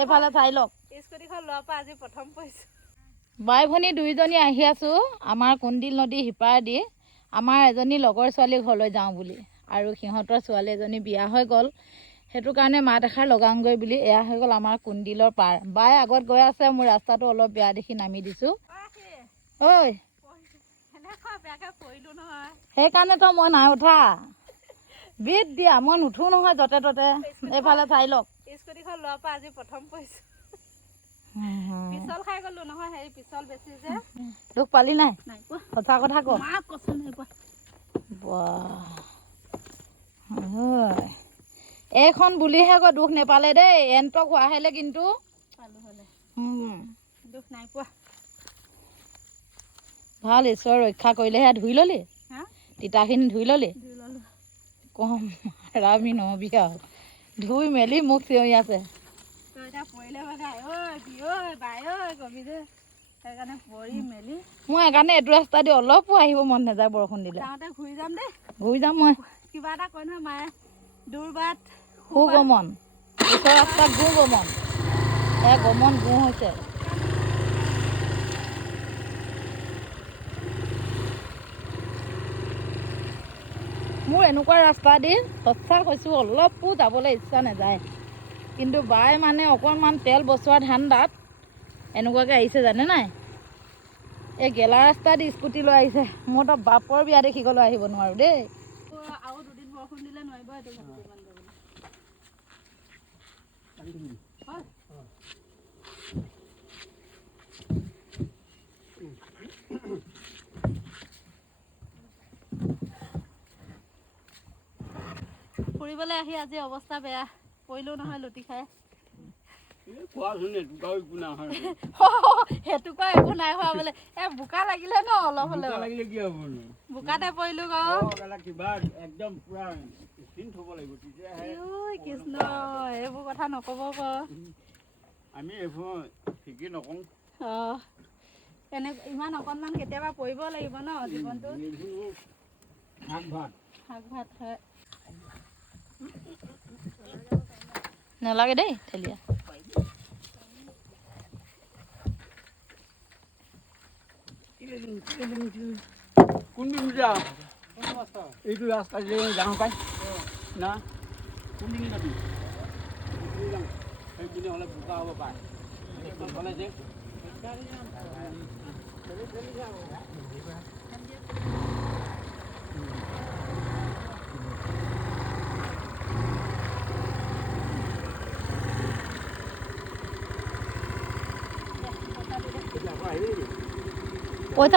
এইফালে চাই লওক স্কুটিখন লোৱাৰ পৰা আজি প্ৰথম পৰিছোঁ। বাই ভনী দুইজনী আহি আছোঁ আমাৰ কুন্দিল নদী সিপাৰেদি আমাৰ এজনী লগৰ ছোৱালী ঘৰলৈ যাওঁ বুলি আৰু সিহঁতৰ ছোৱালী এজনী বিয়া হৈ গ'ল সেইটো কাৰণে মাত এষাৰ লগাওঁগৈ বুলি এয়া হৈ গ'ল আমাৰ কুন্দিলৰ পাৰ। বাই আগত গৈ আছে, মোৰ ৰাস্তাটো অলপ বেয়া দেখি নামি দিছোঁ। ঐ সেইকাৰণেতো মই নাই উঠা, বিট দিয়া মই নুঠো নহয় য'তে ত'তে। এইফালে চাই লওক স্কুটিখন লোৱাৰ পৰা আজি প্ৰথম পৰিছোঁ। পিছল খাই গ'লো নহয়, হেৰি পিছল বেছি যে। দুখ পালি নাই? নাই পোৱা। সঁচা কথা ক। মাক কচোন নাই পোৱা। এইখন বুলিহে আকৌ দুখ নেপালে দেই, এণ্টক হোৱা হ'লে কিন্তু পালো হ'লে। দুখ নাই পোৱা। ভাল, ঈশ্বৰ ৰক্ষা কৰিলেহে। ধুই ল'লি তিতাখিনি? ধুই ল'লি? কম ৰামি নহবি আৰু, ধুই মেলি মোক চিঞৰি আছে। মই সেইকাৰণে এইটো ৰাস্তা দি অলপো আহিব মন নাযায় বৰষুণ দিলে। ঘূৰি যাম দেই, ঘূৰি যাম মই। কিবা এটা কয় নহয় মায়ে, দূৰ বাট সুগমন, ওচৰ ৰাস্তাত গো গমন, গমন গো হৈছে। মোৰ এনেকুৱা ৰাস্তা দি সঁচা কৈছোঁ অলপো যাবলৈ ইচ্ছা নাযায়, কিন্তু বাই মানে অকণমান তেল বচোৱা ধান্দাত এনেকুৱাকৈ আহিছে জানে নাই। এই গেলা ৰাস্তা দি স্কুটি লৈ আহিছে, মোৰ তো বাপৰ বিয়া দেখি গ'লেও আহিব নোৱাৰোঁ দেই। আৰু দুদিন বৰষুণ দিলে নোৱাৰিব এইটো ফুৰিবলৈ আহি আজি অৱস্থা বেয়া, পৰিলো নহয় লুটি খাই। সেইটোকো একো নাই হোৱা বোলে। বোকা লাগিলে ন অলপ হ'লে বোকাতে পৰিলো কৃষ্ণ, এইবোৰ কথা নকব ক। আমি এইবোৰ ঠিকে নকওঁ। ইমান অকণমান কেতিয়াবা পৰিব লাগিব ন জীৱনটো। শাক ভাত হয় নালাগে দেই ঠেলিয়া। এইটো ৰাস্তা যাওঁ পাই না কোনদিন যাবি সেইপিনে হ'লে বোকা হ'ব পাৰে।